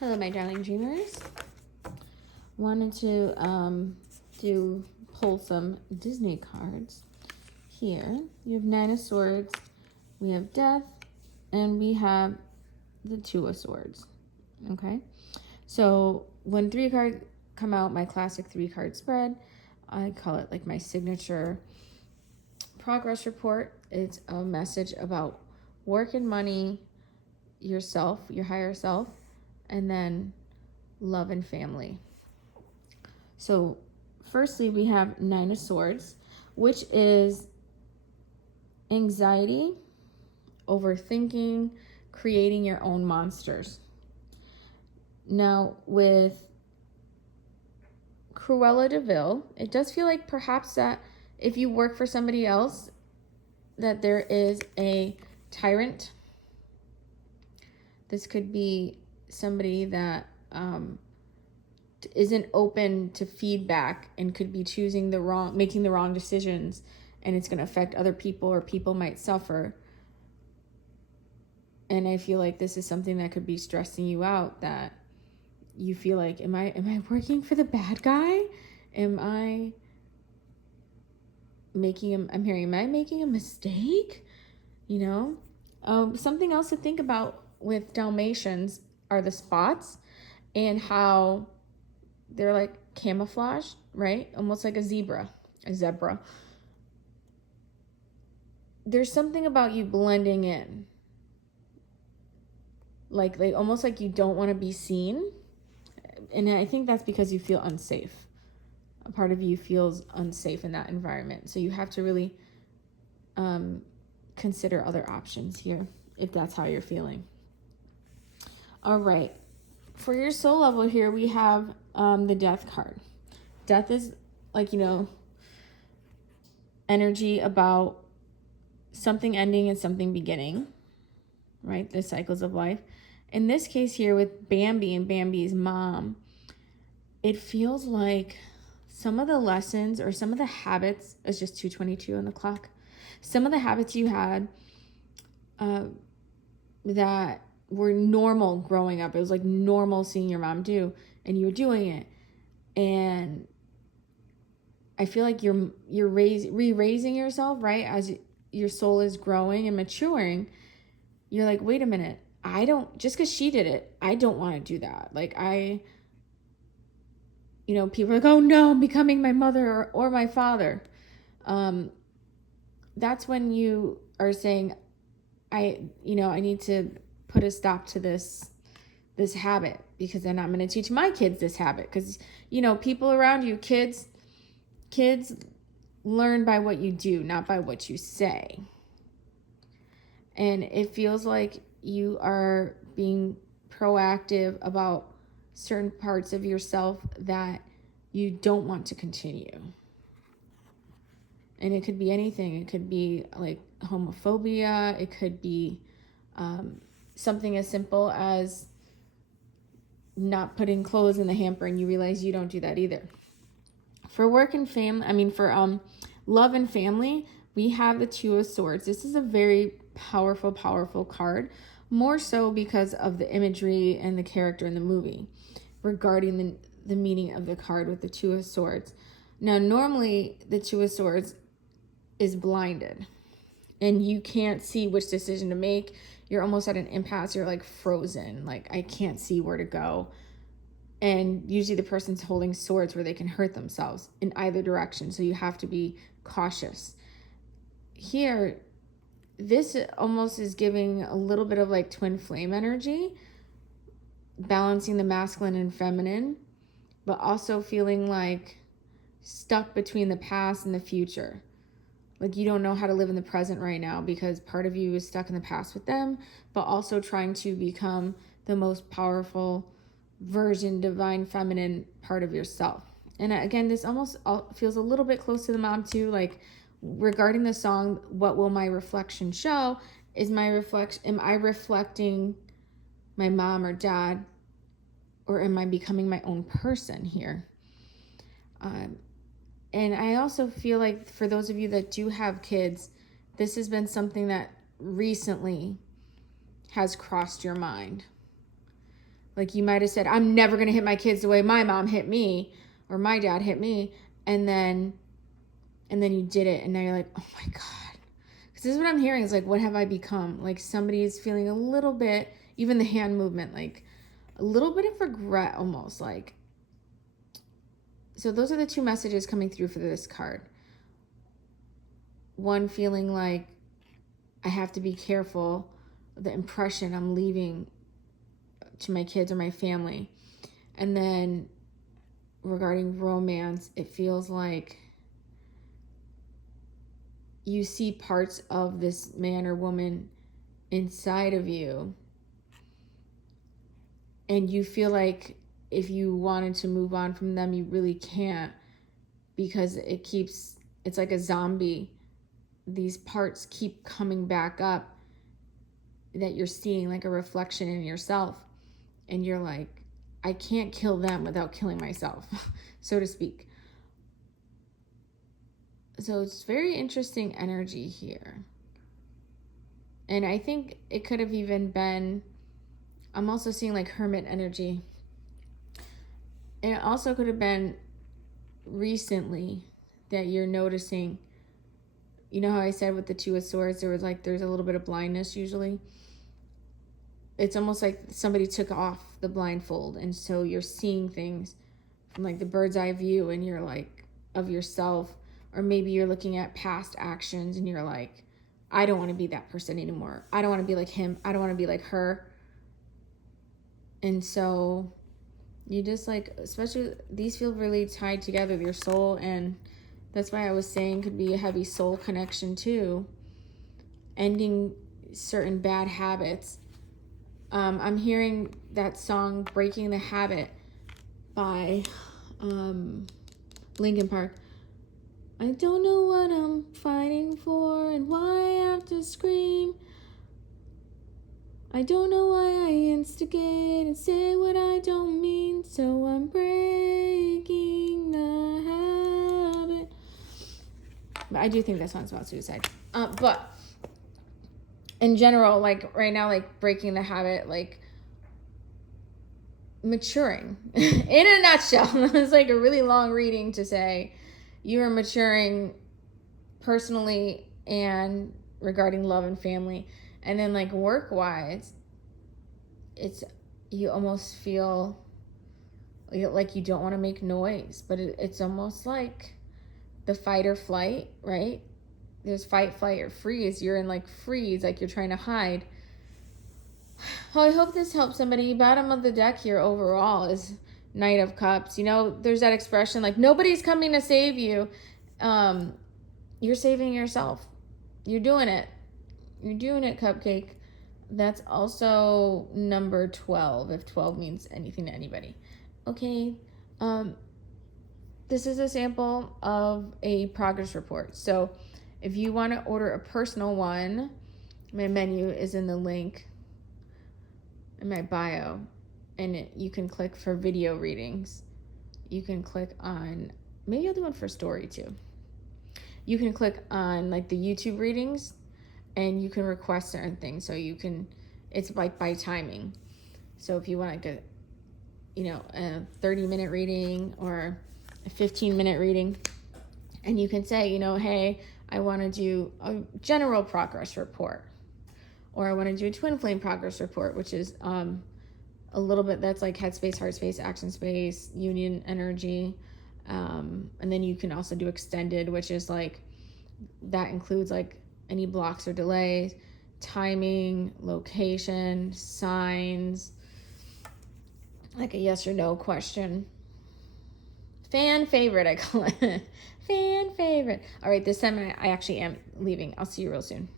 Hello, my darling dreamers. Wanted to pull some Disney cards. Here, you have Nine of Swords, we have Death, and we have the Two of Swords. Okay, so when 3 cards come out, my classic 3-card spread, I call it like my signature progress report. It's a message about work and money, yourself, your higher self, and then love and family. So firstly, we have Nine of Swords, which is anxiety, overthinking, creating your own monsters. Now with Cruella de Vil, it does feel like perhaps that if you work for somebody else, that there is a tyrant. This could be somebody that isn't open to feedback and could be making the wrong decisions, and it's going to affect other people, or people might suffer. And I feel like this is something that could be stressing you out, that you feel like, am I working for the bad guy? Am I making a mistake? You know, something else to think about with Dalmatians are the spots and how they're like camouflage, right? Almost like a zebra. There's something about you blending in. Like almost like you don't want to be seen. And I think that's because you feel unsafe. A part of you feels unsafe in that environment. So you have to really consider other options here if that's how you're feeling. All right. For your soul level here, we have the Death card. Death is like, energy about something ending and something beginning, right? The cycles of life. In this case here with Bambi and Bambi's mom, it feels like some of the lessons or some of the habits, it's just 2:22 on the clock, some of the habits you had that were normal growing up. It was like normal seeing your mom do, and you were doing it. And I feel like you're re-raising yourself, right? As your soul is growing and maturing, you're like, wait a minute, just because she did it, I don't want to do that. Like people are like, oh no, I'm becoming my mother or my father. That's when you are saying, I need to put a stop to this habit, because then I'm going to teach my kids this habit. Because, people around you, kids learn by what you do, not by what you say. And it feels like you are being proactive about certain parts of yourself that you don't want to continue. And it could be anything. It could be like homophobia. It could be something as simple as not putting clothes in the hamper, and you realize you don't do that either. For work and for love and family, we have the Two of Swords. This is a very powerful card, more so because of the imagery and the character in the movie regarding the meaning of the card with the Two of Swords. Now, normally the Two of Swords is blinded and you can't see which decision to make. You're almost at an impasse. You're like frozen. Like, I can't see where to go. And usually the person's holding swords where they can hurt themselves in either direction. So you have to be cautious. Here, this almost is giving a little bit of like twin flame energy, balancing the masculine and feminine, but also feeling like stuck between the past and the future. Like you don't know how to live in the present right now because part of you is stuck in the past with them, but also trying to become the most powerful version, divine feminine part of yourself. And again, this almost feels a little bit close to the mom too. Like regarding the song, what will my reflection show? Am I reflecting my mom or dad, or am I becoming my own person here? And I also feel like for those of you that do have kids, this has been something that recently has crossed your mind. Like you might have said, I'm never going to hit my kids the way my mom hit me or my dad hit me. And then you did it. And now you're like, oh my God. Because this is what I'm hearing is like, what have I become? Like somebody is feeling a little bit, even the hand movement, like a little bit of regret almost like. So those are the two messages coming through for this card. One feeling like I have to be careful of the impression I'm leaving to my kids or my family. And then regarding romance, it feels like you see parts of this man or woman inside of you, and you feel like if you wanted to move on from them, you really can't, because it's like a zombie. These parts keep coming back up that you're seeing like a reflection in yourself. And you're like, I can't kill them without killing myself, so to speak. So it's very interesting energy here. And I think it could have even been, I'm also seeing like hermit energy. And it also could have been recently that you're noticing, you know how I said with the Two of Swords, there's a little bit of blindness usually. It's almost like somebody took off the blindfold, and so you're seeing things from like the bird's eye view, and you're like, of yourself, or maybe you're looking at past actions and you're like, I don't want to be that person anymore. I don't want to be like him. I don't want to be like her. And so you just like, especially these feel really tied together, your soul, and that's why I was saying could be a heavy soul connection too. Ending certain bad habits. I'm hearing that song Breaking the Habit by Linkin Park. I don't know what I'm fighting for and why I have to scream. I don't know why I instigate and say what I don't mean, so I'm breaking the habit. But I do think that song's about suicide. But in general, like right now, like breaking the habit, like maturing in a nutshell. It's like a really long reading to say you are maturing personally and regarding love and family. And then like work wise, it's, you almost feel like you don't want to make noise, but it's almost like the fight or flight, right? There's fight, flight, or freeze. You're in like freeze, like you're trying to hide. Well, I hope this helps somebody. Bottom of the deck here overall is Knight of Cups. You know, there's that expression like nobody's coming to save you. You're saving yourself. You're doing it. You're doing it, Cupcake. That's also number 12, if 12 means anything to anybody. Okay. This is a sample of a progress report. So if you want to order a personal one, my menu is in the link in my bio, and you can click for video readings. You can click on, maybe I'll do one for story too. You can click on like the YouTube readings, and you can request certain things. So you can, it's like by timing. So if you want like a, you know, a 30-minute reading or a 15-minute reading, and you can say, you know, hey, I want to do a general progress report, or I want to do a twin flame progress report, which is a little bit, that's like head space, heart space, action space, union energy. And then you can also do extended, which is like, that includes like any blocks or delays, timing, location, signs, like a yes or no question. Fan favorite, I call it. Fan favorite. All right, this time I actually am leaving. I'll see you real soon.